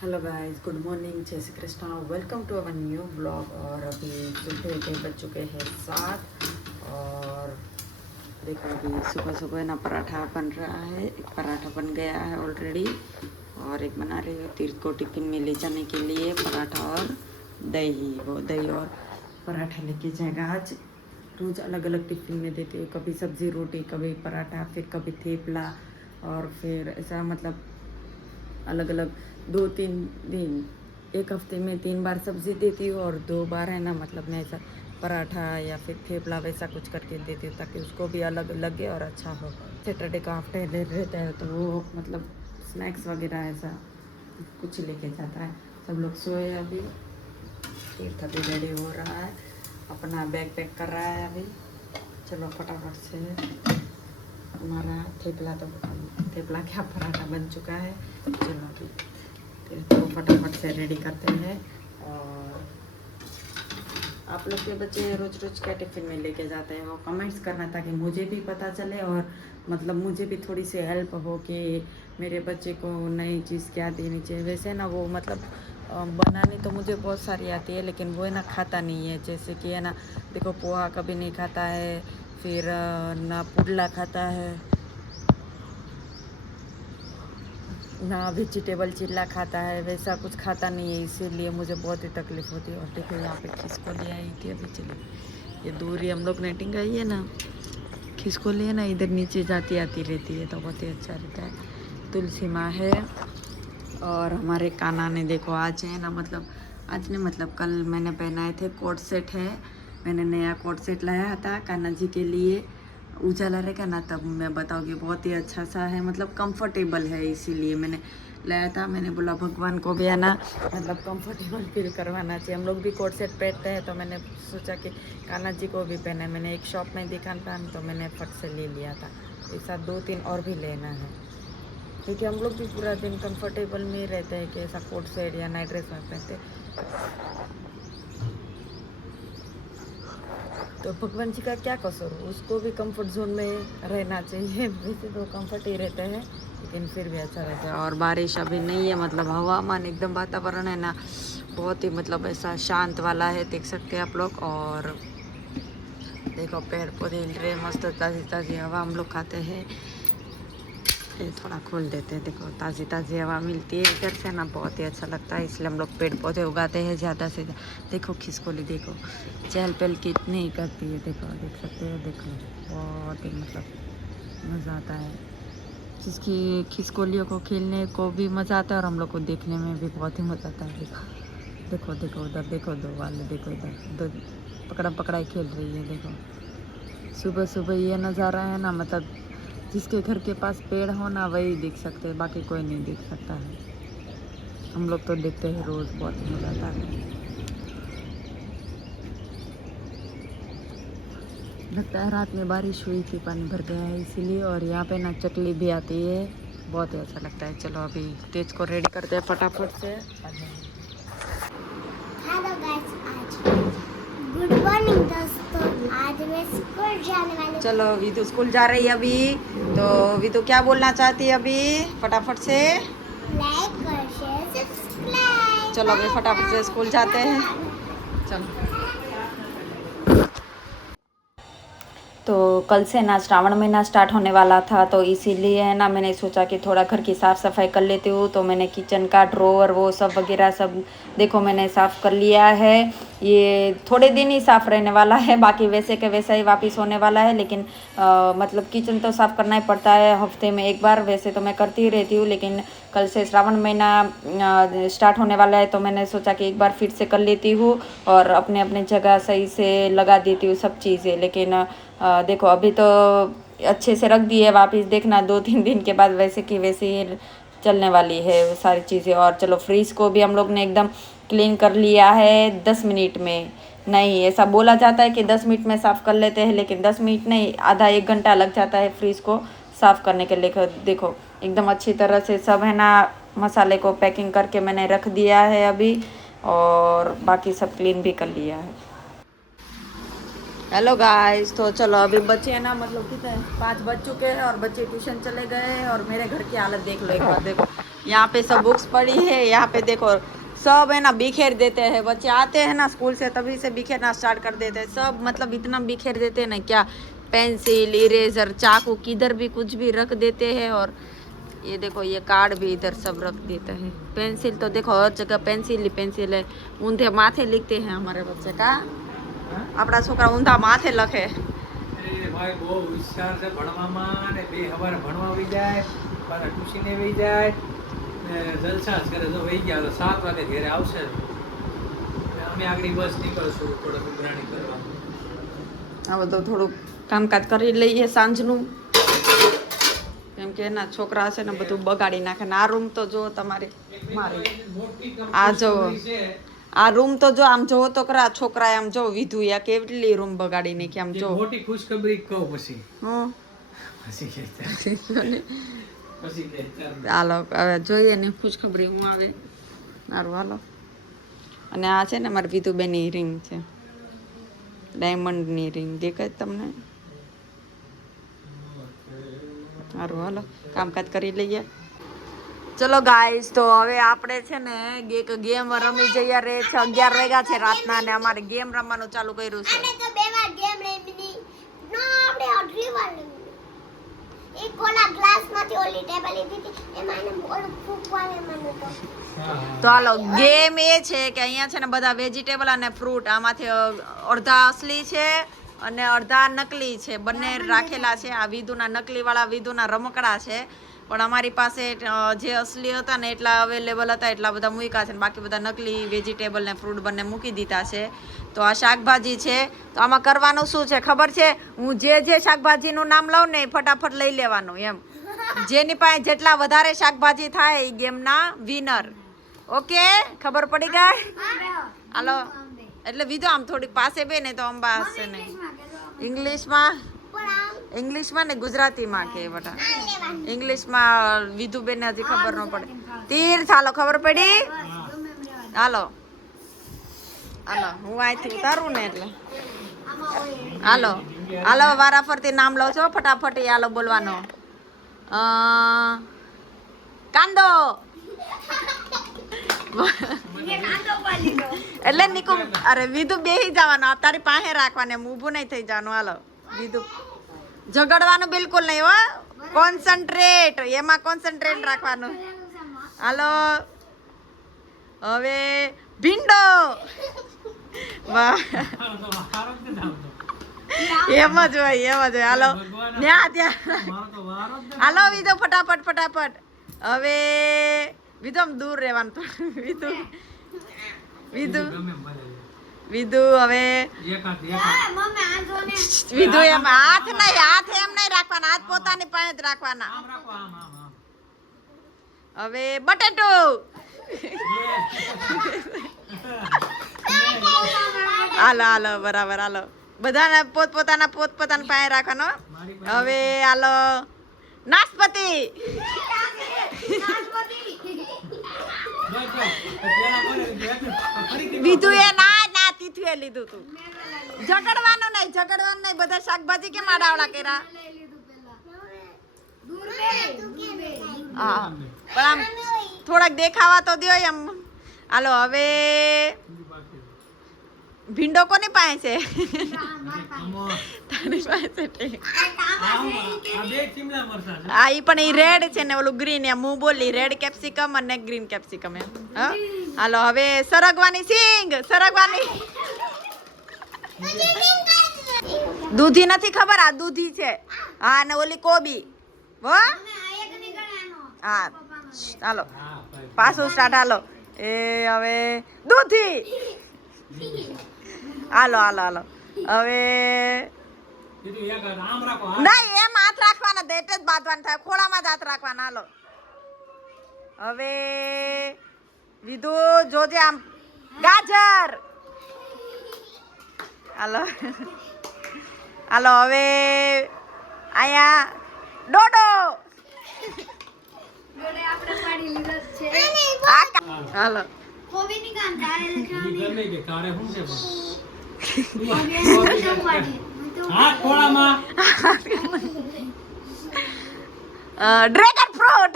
Hello guys, good morning, जय Shri Krishna. Welcome to our new blog. और अभी सुबह के बज चुके हैं 7। और देखो अभी सुबह सुबह ना पराठा बन रहा है। एक पराठा बन गया है ऑलरेडी और एक बना रही हूँ तीर्थ को टिफिन में ले जाने के लिए। पराठा और दही, वो दही और पराठा लेके जाएगा आज। रोज़ अलग अलग टिफिन में देती हूँ, कभी सब्ज़ी रोटी, कभी पराठा, फिर कभी थेपला, और फिर ऐसा मतलब अलग अलग 2-3 दिन, एक हफ्ते में 3 बार सब्ज़ी देती हूँ और 2 बार है ना मतलब मैं ऐसा पराठा या फिर थेपला वैसा कुछ करके देती हूँ ताकि उसको भी अलग लगे और अच्छा हो। सैटरडे का हाफ डे रहता है तो वो मतलब स्नैक्स वगैरह ऐसा कुछ लेके जाता है। सब लोग सोए अभी। तीर्थ अभी रेडी हो रहा है, अपना बैग पैक कर रहा है अभी। चलो फटाफट से हमारा थेपला क्या पराठा बन चुका है। चलो अभी फिर तो फटाफट से रेडी करते हैं। और आप लोग के बच्चे रोज रोज क्या टिफ़िन में लेके जाते हैं वो कमेंट्स करना, ताकि मुझे भी पता चले और मतलब मुझे भी थोड़ी सी हेल्प हो कि मेरे बच्चे को नई चीज़ क्या देनी चाहिए। वैसे ना वो मतलब बनानी तो मुझे बहुत सारी आती है, लेकिन वो है ना खाता नहीं है। जैसे कि है ना, देखो पोहा कभी नहीं खाता है, फिर ना पुडला खाता है, ना वेजिटेबल चिल्ला खाता है, वैसा कुछ खाता नहीं है। इसीलिए मुझे बहुत ही तकलीफ़ होती है। और देखो यहाँ पे खिसको ले आई थी अभी। चलिए, ये दूर ही हम लोग ने टिंगाई है ना, खिसको लिए ना, इधर नीचे जाती आती रहती है तो बहुत ही अच्छा रहता है। तुलसी माँ है। और हमारे काना ने देखो आज है ना मतलब आज ने मतलब कल मैंने पहनाए थे कोट सेट है। मैंने नया कोट सेट लाया था कान्हा जी के लिए। उजाला रहेगा ना तब मैं बताऊँगी। बहुत ही अच्छा सा है, मतलब कंफर्टेबल है, इसीलिए मैंने लाया था। मैंने बोला भगवान को भी है ना मतलब कंफर्टेबल फील करवाना चाहिए। हम लोग भी कोट सेट पहनते हैं तो मैंने सोचा कि कान्हा जी को भी पहना है। मैंने एक शॉप में दिखा था तो मैंने फट से ले लिया था। ऐसा 2-3 और भी लेना है, क्योंकि हम लोग भी पूरा दिन कंफर्टेबल में रहते हैं कि ऐसा कोट सेट या नाइट ड्रेस में पहनते। तो भगवान जी का क्या कसूर, उसको भी कंफर्ट जोन में रहना चाहिए। वैसे तो कंफर्ट ही रहते हैं, लेकिन फिर भी अच्छा रहता है। और बारिश अभी नहीं है, मतलब हवामान एकदम वातावरण है ना बहुत ही मतलब ऐसा शांत वाला है, देख सकते हैं आप लोग। और देखो पेड़ पौधे हिल रहे, मस्त ताज़ी ताज़ी हवा हम लोग खाते हैं। ये थोड़ा खोल देते हैं, देखो ताज़ी ताज़ी हवा मिलती है इधर से ना, बहुत ही अच्छा लगता है। इसलिए हम लोग पेड़ पौधे उगाते हैं ज़्यादा से ज़्यादा। देखो खिसकोली, देखो चहल पहल कितनी करती है, देखो देख सकते हो, देखो बहुत ही मतलब मज़ा आता है। जिसकी खिसकोलियों को खेलने को भी मज़ा आता है और हम लोग को देखने में भी बहुत ही मज़ा आता है। देखो देखो देखो उधर देखो, दो वाले देखो, इधर दो पकड़ा पकड़ाई खेल रही है। देखो सुबह सुबह ये नज़ारा है ना, मतलब जिसके घर के पास पेड़ हो ना वही देख सकते हैं, बाकी कोई नहीं देख सकता है। हम लोग तो देखते हैं रोज़, बहुत ही मज़ा आता है। लगता है रात में बारिश हुई थी, पानी भर गया है इसीलिए। और यहाँ पे ना चकली भी आती है, बहुत ही अच्छा लगता है। चलो अभी तेज को रेडी करते हैं फटाफट से। हेलो गाइस, आज गुड मॉर्निंग दोस्तों। आज मैं स्कूल जाने वाली। चलो विदु स्कूल जा रही है अभी, तो विदु क्या बोलना चाहती है अभी फटाफट से। लाइक और शेयर सब्सक्राइब। चलो अभी फटाफट से स्कूल जाते हैं। चलो, तो कल से ना श्रावण महीना स्टार्ट होने वाला था, तो इसीलिए है ना मैंने सोचा कि थोड़ा घर की साफ़ सफाई कर लेती हूँ। तो मैंने किचन का ड्रॉवर वो सब वगैरह सब देखो मैंने साफ़ कर लिया है। ये थोड़े दिन ही साफ़ रहने वाला है, बाकी वैसे के वैसा ही वापस होने वाला है। लेकिन मतलब किचन तो साफ़ करना ही पड़ता है हफ्ते में एक बार। वैसे तो मैं करती ही रहती हूँ, लेकिन कल से श्रावण महीना स्टार्ट होने वाला है तो मैंने सोचा कि एक बार फिर से कर लेती हूँ और अपने अपने जगह सही से लगा देती हूँ सब चीज़ें। लेकिन देखो अभी तो अच्छे से रख दी है, वापस देखना 2-3 दिन के बाद वैसे की वैसे ही चलने वाली है वो सारी चीज़ें। और चलो फ्रिज को भी हम लोग ने एकदम क्लीन कर लिया है 10 मिनट में। नहीं, ऐसा बोला जाता है कि 10 मिनट में साफ़ कर लेते हैं, लेकिन 10 मिनट नहीं, आधा 1 घंटा लग जाता है फ्रिज को साफ़ करने के लिए। देखो एकदम अच्छी तरह से सब है ना मसाले को पैकिंग करके मैंने रख दिया है अभी, और बाकी सब क्लीन भी कर लिया है। हेलो गाइस, तो चलो अभी बच्चे है ना, मतलब कितने 5 बज चुके हैं और बच्चे ट्यूशन चले गए हैं। और मेरे घर की हालत देख लो एक बार, देखो यहाँ पे सब बुक्स पड़ी है, यहाँ पे देखो सब है ना बिखेर देते हैं। बच्चे आते हैं ना स्कूल से तभी से बिखेरना स्टार्ट कर देते हैं सब, मतलब इतना बिखेर देते हैं ना क्या, पेंसिल इरेजर चाकू किधर भी कुछ भी रख देते हैं। और ये देखो ये कार्ड भी इधर सब रख देते हैं। पेंसिल तो देखो हर जगह पेंसिल ही पेंसिल है, ऊंधे माथे लिखते हैं हमारे बच्चे का। આપણા છોકરા ઊંધા માથે લખે. ભાઈ બહુ હોશિયાર છે ભણવામાં ને 2 સવારે ભણવા વહી જાય, પાછા ટ્યુશને વહી જાય ને જલસા જ કરે. જો વહી ગયા તો 7 વાગે ઘરે આવશે. અમે આગળ બસ નીકળશું થોડુંક ઉઘરાણી કરવા. આ બધું થોડુંક કામકાજ કરી લઈએ સાંજનું, કેમ કે એના છોકરા છે ને બધું બગાડી નાખે ને. આ રૂમ તો જો તમારે મારે આ જો આ રૂમ તો જો આમ જોવો તો ખરા, છોકરા આમ જો વિધુ યા કેટલી રૂમ બગાડી નાખી. આમ જો મોટી ખુશખબરી કહું પછી હું પછી હાલો હવે જોઈએ ને ખુશખબરી હું આવે. સારું હાલો. અને આ છે ને મારી વિધુબેનની રિંગ છે, ડાયમંડની રિંગ દેખાય તમને. સારું હાલો કામકાજ કરી લઈએ. ચલો ગાઈસ, તો હવે આપણે છે ને એક ગેમ રમી જઈએ. રે છે 11 વાગ્યા છે રાતના ને અમારે ગેમ રમવાનું ચાલુ કર્યું છે. આપણે તો બે વાર ગેમ રમી નો, આપણે અઢી વાર રમી. એક ઓલા ગ્લાસમાંથી ઓલી ટેબલ લીધી હતી, એમાં એને ઓલું ફૂંકવાને મને તો હાલો ગેમ એ છે કે અહીંયા છે ને બધા વેજીટેબલ અને ફ્રૂટ, આમાંથી અડધા અસલી છે અને અડધા નકલી છે, બંને રાખેલા છે. આ વિધુના નકલી વાળા વિધુના રમકડા છે, પણ અમારી પાસે જે અસલી હતા ને એટલા અવેલેબલ હતા એટલા બધા મૂક્યા છે, ને બાકી બધા નકલી વેજીટેબલ ને ફ્રૂટ બંને મૂકી દીધા છે. તો આ શાકભાજી છે. તો આમાં કરવાનું શું છે ખબર છે? હું જે શાકભાજીનું નામ લઉં ને ફટાફટ લઈ લેવાનું એમ. જેની પાસે જેટલા વધારે શાકભાજી થાય એ ગેમના વિનર. ઓકે, ખબર પડી ગઈ? હાલો એટલે વિધો આમ થોડીક પાસે બે ને તો અંબા હશે ને. ઇંગ્લિશમાં ને ગુજરાતીમાં કે બટા? ઇંગ્લિશમાં વિધુબેન હજી ખબર ન પડે. તીર ચાલો ખબર પડી? હાલો હાલો હું અહીંથી ઉતારું ને એટલે હાલો હાલો વારા ફરતી નામ લો છો ફટાફટ. હાલો બોલવાનો. કાંદો એટલે નીકુ. અરે વિધુ બેહી જવાનું, તારી પાસે રાખવાને, ઊભું નહીં થઈ જવાનું. હાલો વિધુ ઝઘડવાનું બિલકુલ નહીં હો, કોન્સન્ટ્રેટ, એમાં કોન્સન્ટ્રેટ રાખવાનું. હાલો હવે ભીંડો. વાહ એમ જ હોય. હાલો ત્યાં હાલો વિધુ ફટાફટ ફટાફટ. હવે વિધુ આમ દૂર રહેવાનું. વિધુ હવે વિધુ એમ હાથ એમ નહીં રાખવાના, હાથ પોતાની પાસે જ રાખવાના. હવે બટેટો. હાલો બરાબર. હાલો બધાને પોતપોતાના પાસે રાખવાનો. હવે હાલો નાશપતિ. વિધુ એ ના તીથું એ લીધું તું. ઝઘડવાનું નહીં, બધા શાકભાજી કેમ આડાવડા કર્યા? હા પણ આમ થોડાક દેખાવા તો દો એમ. હાલો હવે ભીંડો કોની પાસે છે? તારી પાસે છે. હા ઈ પણ ઈ રેડ છે ને ઓલું ગ્રીન. એમ હું બોલી રેડ કેપ્સિકમ અને ગ્રીન કેપ્સિકમ એમ. હાલો હવે સરગવાની સિંગ. દૂધી નથી ખબર? આ દૂધી છે. હા અને ઓલી કોબી. હા હાલો પાછું સ્ટાર્ટ. હાલો એ હવે દૂધી. હાલો હવે નહીં એમ હાથ રાખવાના, દેટ જ બાંધવાના થાય, ખોળામાં જ હાથ રાખવાના. હાલો હવે વિધુ જોજે આમ ગાજર. હાલો હવે અહીંયા ડોડો. હાલો હાથ ખોળામાં. Dragon fruit.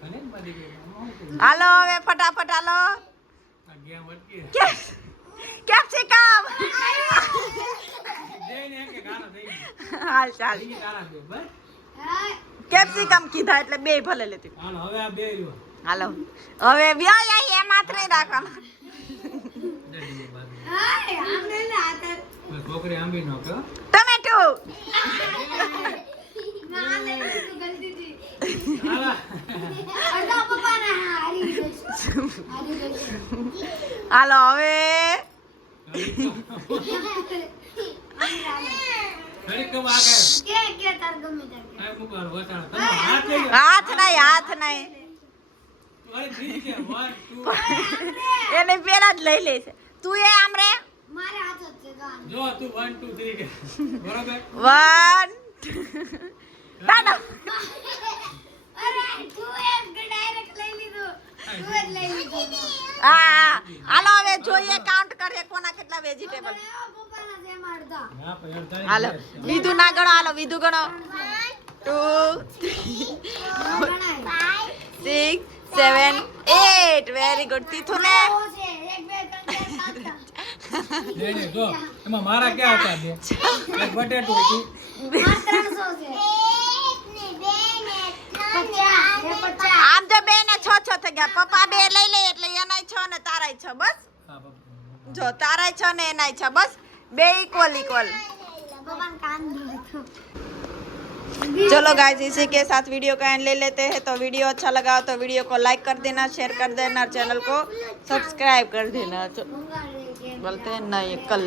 ભલે ને બધી ગઈ. હાલો હવે ફટાફટ હાલો. આ ગેમ અટકી જાય. કેપ્સિકમ. જઈને એક એક હારો થઈ ગયો. હાલ ચાલ. થઈ ગઈ તારા બે, બસ. કેપ્સિકમ કીધા એટલે બે ભલે લેતી. હાલો, હવે આ બે રહ્યો. હાલો હવે વ્યાય આઈ એમાં જ નહીં રાખવાનું. ડેડી બે બાજુ. ઓય, છોકરી આંબી નો કે હો. ટમેટો. હાલા. હાલો હવે ઘડીક કમ આગળ. આ મૂકવાનું વટાણ. તમે હાથ લઈ લો. હાથ નહીં. અરે ઠીક છે. 1 2 એને પેલા જ લઈ લે છે. તું એ આમ રે. જો તું 1 2 3 કે. બરોબર. 1 દાદા. હા હાલો હવે જોઈએ કાઉન્ટ કરીએ કોના કેટલા વેજીટેબલ. હા, પણ યાર તારી હાલો બે. વિધુ ના ગણો. હાલો વિધુ ગણો. 2 3 4 5 6 7 8 વેરી ગુડ. તીથુ ને નહીં, જો એમાં મારા ક્યાં હતા બે? એક બટેટું હતું. આમ તો બે ને 6 થઈ ગયા. પપ્પા બે લઈ લે એટલે એનાય 6 ને તારાય 6 બસ. હા, બાપુ. જો તારાય 6 ને એનાય 6 बस बे इक्वल चलो गाइस इसी के साथ वीडियो का एंड ले लेते हैं। तो वीडियो अच्छा लगा तो वीडियो को लाइक कर देना, शेयर कर देना, चैनल को सब्सक्राइब कर देना। बोलते हैं नहीं कल